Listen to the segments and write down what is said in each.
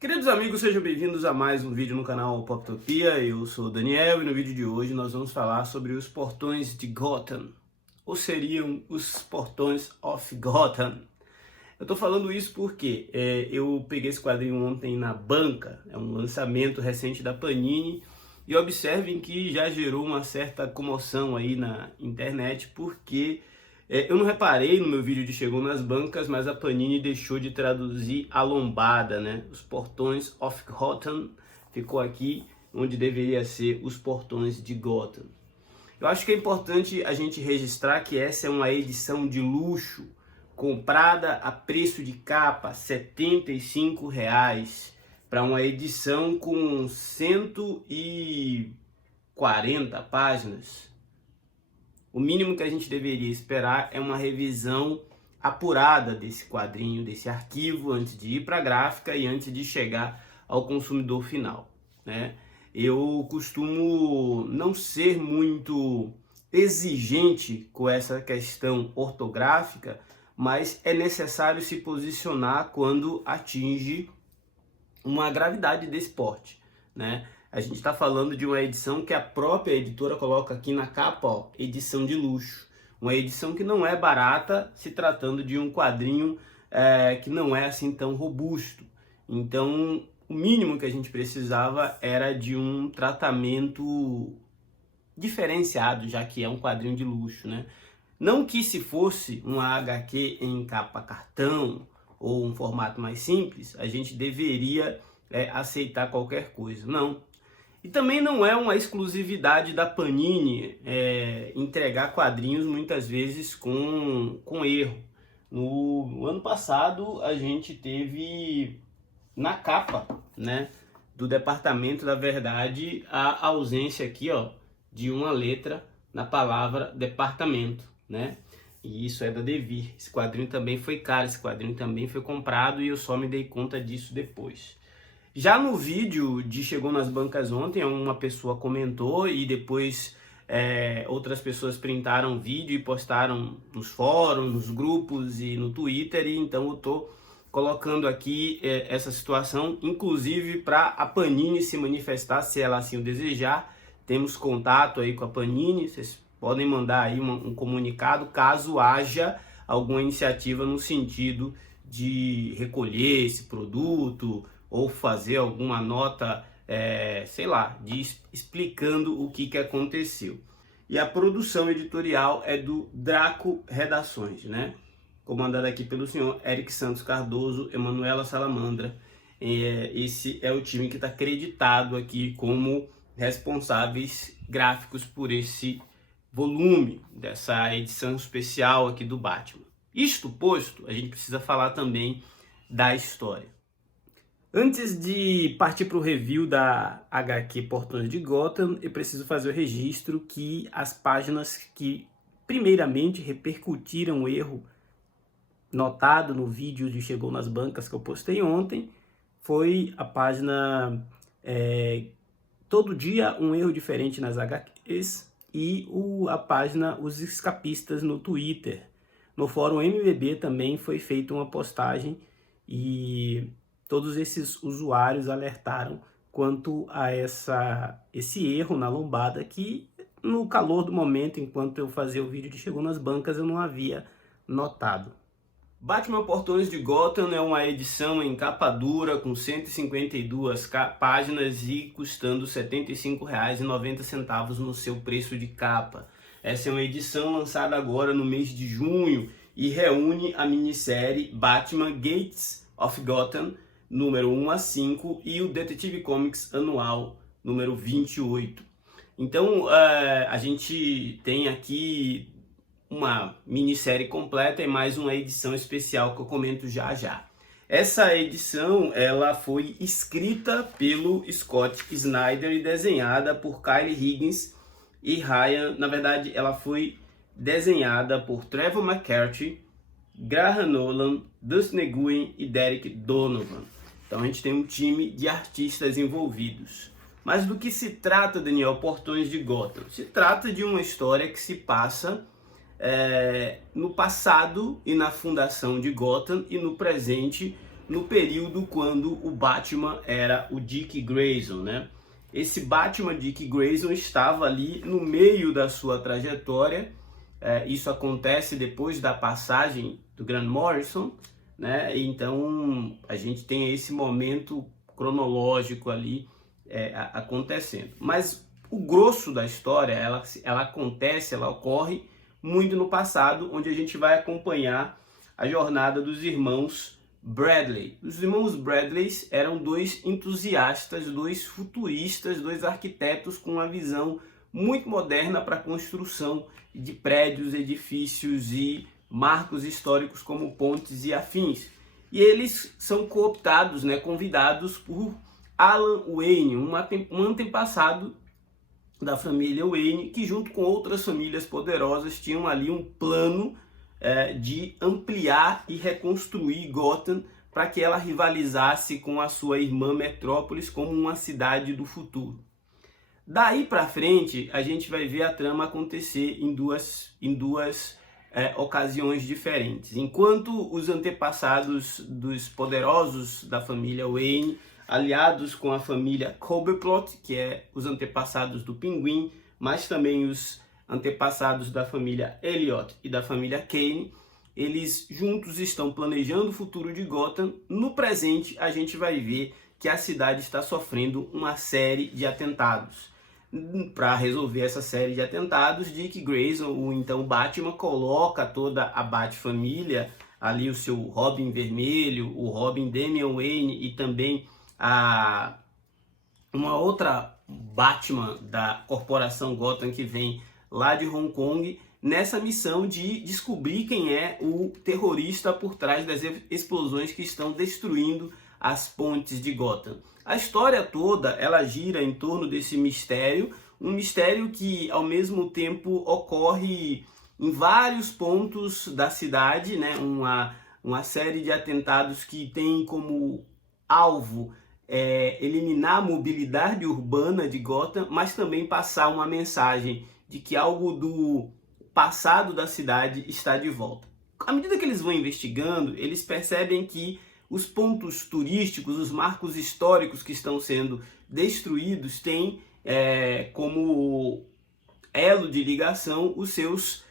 Queridos amigos, sejam bem-vindos a mais um vídeo no canal Poptopia. Eu sou o Daniel e no vídeo de hoje nós vamos falar sobre os portões de Gotham, ou seriam os portões of Gotham. Eu tô falando isso porque eu peguei esse quadrinho ontem na banca, é um lançamento recente da Panini, e observem que já gerou uma certa comoção aí na internet, porque eu não reparei no meu vídeo de Chegou nas Bancas, mas a Panini deixou de traduzir a lombada, né? Os portões of Gotham ficou aqui onde deveria ser os portões de Gotham. Eu acho que é importante a gente registrar que essa é uma edição de luxo, comprada a preço de capa, R$ 75, para uma edição com 140 páginas. O mínimo que a gente deveria esperar é uma revisão apurada desse quadrinho, desse arquivo, antes de ir para a gráfica e antes de chegar ao consumidor final, né? Eu costumo não ser muito exigente com essa questão ortográfica, mas é necessário se posicionar quando atinge uma gravidade desse porte, né? A gente está falando de uma edição que a própria editora coloca aqui na capa, ó, edição de luxo. Uma edição que não é barata, se tratando de um quadrinho que não é assim tão robusto. Então, o mínimo que a gente precisava era de um tratamento diferenciado, já que é um quadrinho de luxo, né? Não que se fosse uma HQ em capa cartão ou um formato mais simples, a gente deveria aceitar qualquer coisa. Não. E também não é uma exclusividade da Panini entregar quadrinhos muitas vezes com erro. No ano passado a gente teve na capa, né, do Departamento da Verdade a ausência aqui, ó, de uma letra na palavra departamento, né? E isso é da Devir. Esse quadrinho também foi caro, esse quadrinho também foi comprado e eu só me dei conta disso depois. Já no vídeo de Chegou nas Bancas ontem, uma pessoa comentou e depois outras pessoas printaram o vídeo e postaram nos fóruns, nos grupos e no Twitter, e então eu tô colocando aqui essa situação, inclusive para a Panini se manifestar, se ela assim o desejar. Temos contato aí com a Panini, vocês podem mandar aí um comunicado caso haja alguma iniciativa no sentido de recolher esse produto ou fazer alguma nota, sei lá, explicando o que aconteceu. E a produção editorial é do Draco Redações, né? Comandada aqui pelo senhor Eric Santos Cardoso, Emanuela Salamandra. Esse é o time que está acreditado aqui como responsáveis gráficos por esse volume, dessa edição especial aqui do Batman. Isto posto, a gente precisa falar também da história. Antes de partir para o review da HQ Portões de Gotham, eu preciso fazer o registro que as páginas que primeiramente repercutiram o erro notado no vídeo de Chegou nas Bancas que eu postei ontem foi a página Todo Dia um Erro Diferente nas HQs e a página Os Escapistas no Twitter. No fórum MVB também foi feita uma postagem e todos esses usuários alertaram quanto a esse erro na lombada que no calor do momento, enquanto eu fazia o vídeo de Chegou nas Bancas, eu não havia notado. Batman Portões de Gotham é uma edição em capa dura com 152 páginas e custando R$ 75,90 no seu preço de capa. Essa é uma edição lançada agora no mês de junho e reúne a minissérie Batman Gates of Gotham, número 1 a 5, e o Detective Comics anual, número 28. Então, a gente tem aqui uma minissérie completa e mais uma edição especial que eu comento já já. Essa edição ela foi escrita pelo Scott Snyder e desenhada por Kyle Higgins e Ryan. Na verdade, ela foi desenhada por Trevor McCarthy, Graham Nolan, Dustin Nguyen e Derek Donovan. Então a gente tem um time de artistas envolvidos. Mas do que se trata, Daniel, Portões de Gotham? Se trata de uma história que se passa no passado e na fundação de Gotham, e no presente no período quando o Batman era o Dick Grayson, né? Esse Batman Dick Grayson estava ali no meio da sua trajetória. Isso acontece depois da passagem do Grant Morrison, né? Então a gente tem esse momento cronológico ali acontecendo. Mas o grosso da história, ela ocorre muito no passado, onde a gente vai acompanhar a jornada dos irmãos Bradley. Os irmãos Bradley eram dois entusiastas, dois futuristas, dois arquitetos com uma visão muito moderna para a construção de prédios, edifícios e marcos históricos como pontes e afins. E eles são cooptados, né, convidados por Alan Wayne, um antepassado da família Wayne, que junto com outras famílias poderosas tinham ali um plano de ampliar e reconstruir Gotham para que ela rivalizasse com a sua irmã Metrópolis como uma cidade do futuro. Daí para frente, a gente vai ver a trama acontecer em duas ocasiões diferentes. Enquanto os antepassados dos poderosos da família Wayne, aliados com a família Cobblepot, que é os antepassados do Pinguim, mas também os antepassados da família Elliot e da família Kane, eles juntos estão planejando o futuro de Gotham. No presente, a gente vai ver que a cidade está sofrendo uma série de atentados. Para resolver essa série de atentados, Dick Grayson, o então Batman, coloca toda a Bat-família, ali o seu Robin Vermelho, o Robin Damian Wayne e também uma outra Batman da corporação Gotham que vem lá de Hong Kong, nessa missão de descobrir quem é o terrorista por trás das explosões que estão destruindo as pontes de Gotham. A história toda, ela gira em torno desse mistério, um mistério que ao mesmo tempo ocorre em vários pontos da cidade, né? Uma série de atentados que tem como alvo eliminar a mobilidade urbana de Gotham, mas também passar uma mensagem de que algo do passado da cidade está de volta. À medida que eles vão investigando, eles percebem que os pontos turísticos, os marcos históricos que estão sendo destruídos têm como elo de ligação os seus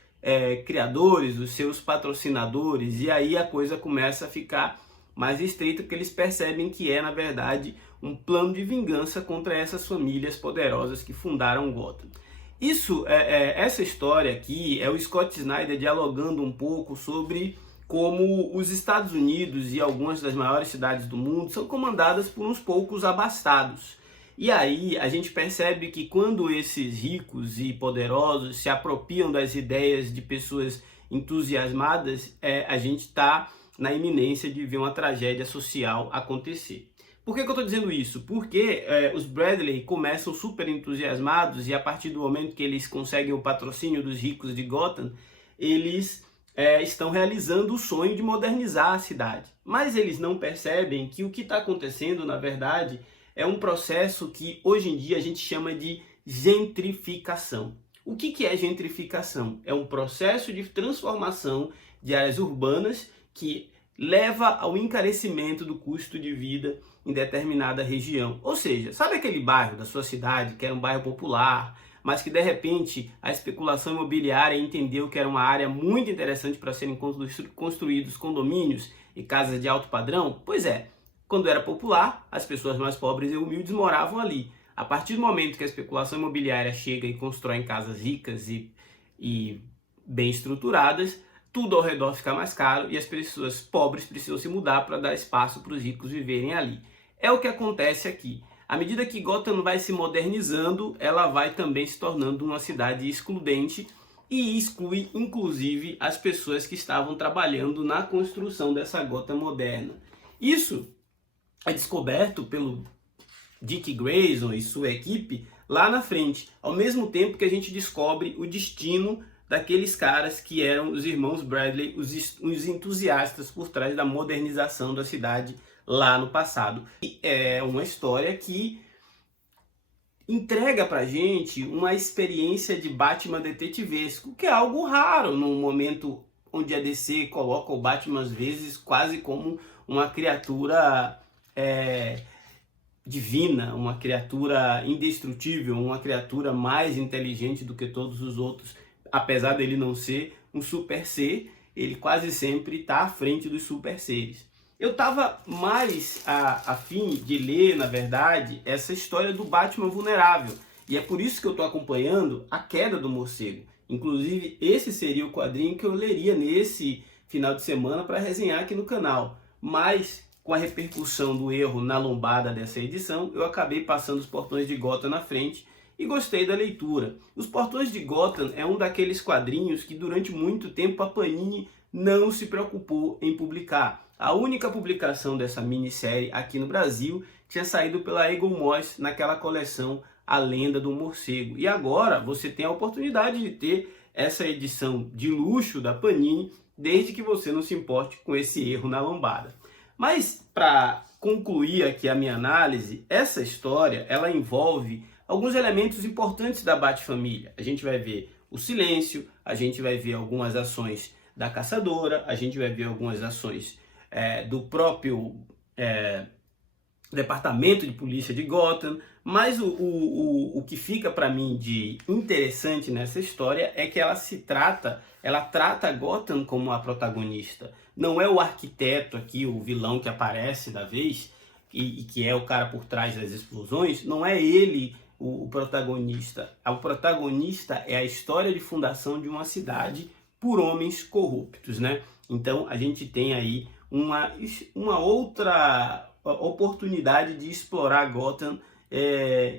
criadores, os seus patrocinadores, e aí a coisa começa a ficar mais estreita, porque eles percebem que na verdade, um plano de vingança contra essas famílias poderosas que fundaram Gotham. Essa história aqui é o Scott Snyder dialogando um pouco sobre como os Estados Unidos e algumas das maiores cidades do mundo são comandadas por uns poucos abastados. E aí a gente percebe que quando esses ricos e poderosos se apropriam das ideias de pessoas entusiasmadas, a gente está na iminência de ver uma tragédia social acontecer. Por que eu estou dizendo isso? Porque os Bradley começam super entusiasmados e a partir do momento que eles conseguem o patrocínio dos ricos de Gotham, eles estão realizando o sonho de modernizar a cidade. Mas eles não percebem que o que está acontecendo, na verdade, é um processo que hoje em dia a gente chama de gentrificação. O que é gentrificação? É um processo de transformação de áreas urbanas que leva ao encarecimento do custo de vida em determinada região. Ou seja, sabe aquele bairro da sua cidade que era um bairro popular, mas que de repente a especulação imobiliária entendeu que era uma área muito interessante para serem construídos condomínios e casas de alto padrão? Pois é, quando era popular, as pessoas mais pobres e humildes moravam ali. A partir do momento que a especulação imobiliária chega e constrói casas ricas e bem estruturadas, tudo ao redor fica mais caro e as pessoas pobres precisam se mudar para dar espaço para os ricos viverem ali. É o que acontece aqui. À medida que Gotham vai se modernizando, ela vai também se tornando uma cidade excludente e exclui, inclusive, as pessoas que estavam trabalhando na construção dessa Gotham moderna. Isso é descoberto pelo Dick Grayson e sua equipe lá na frente, ao mesmo tempo que a gente descobre o destino daqueles caras que eram os irmãos Bradley, os entusiastas por trás da modernização da cidade lá no passado. E é uma história que entrega pra gente uma experiência de Batman detetivesco, que é algo raro num momento onde a DC coloca o Batman às vezes quase como uma criatura divina, uma criatura indestrutível, uma criatura mais inteligente do que todos os outros, apesar dele não ser um super ser, ele quase sempre está à frente dos super seres. Eu estava mais a fim de ler, na verdade, essa história do Batman vulnerável, e é por isso que eu estou acompanhando A Queda do Morcego. Inclusive, esse seria o quadrinho que eu leria nesse final de semana para resenhar aqui no canal, mas com a repercussão do erro na lombada dessa edição, eu acabei passando Os Portões de Gotham na frente e gostei da leitura. Os Portões de Gotham é um daqueles quadrinhos que durante muito tempo a Panini não se preocupou em publicar. A única publicação dessa minissérie aqui no Brasil tinha saído pela Eagle Moss naquela coleção A Lenda do Morcego. E agora você tem a oportunidade de ter essa edição de luxo da Panini, desde que você não se importe com esse erro na lombada. Mas para concluir aqui a minha análise, essa história ela envolve alguns elementos importantes da Bat-família. A gente vai ver o silêncio, a gente vai ver algumas ações da caçadora, a gente vai ver algumas ações do próprio departamento de polícia de Gotham, mas o que fica para mim de interessante nessa história é que ela trata Gotham como a protagonista. Não é o arquiteto aqui, o vilão que aparece da vez, e que é o cara por trás das explosões, não é ele o protagonista. O protagonista é a história de fundação de uma cidade por homens corruptos, né? Então a gente tem aí uma outra oportunidade de explorar Gotham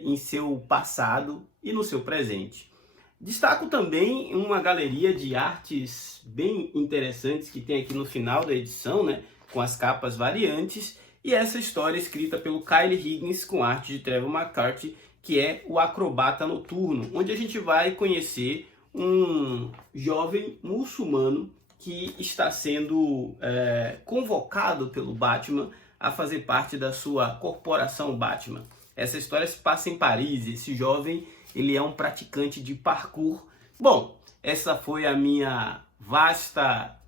em seu passado e no seu presente. Destaco também uma galeria de artes bem interessantes que tem aqui no final da edição, né, com as capas variantes, e essa história escrita pelo Kyle Higgins com arte de Trevor McCarthy, que é o Acrobata Noturno, onde a gente vai conhecer um jovem muçulmano que está sendo convocado pelo Batman a fazer parte da sua corporação Batman. Essa história se passa em Paris. Esse jovem, ele é um praticante de parkour. Bom, essa foi a minha vasta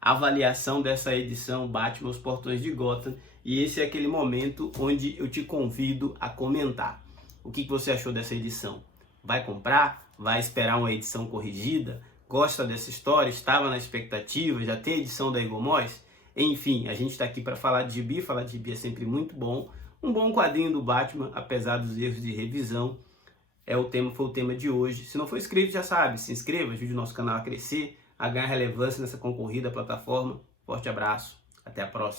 avaliação dessa edição Batman Os Portões de Gotham, e esse é aquele momento onde eu te convido a comentar. O que você achou dessa edição? Vai comprar? Vai esperar uma edição corrigida? Gosta dessa história? Estava na expectativa? Já tem edição da Eagle Moss? Enfim, a gente está aqui para falar de gibi é sempre muito bom. Um bom quadrinho do Batman, apesar dos erros de revisão, foi o tema de hoje. Se não for inscrito, já sabe, se inscreva, ajude o nosso canal a crescer, a ganhar relevância nessa concorrida plataforma. Forte abraço, até a próxima.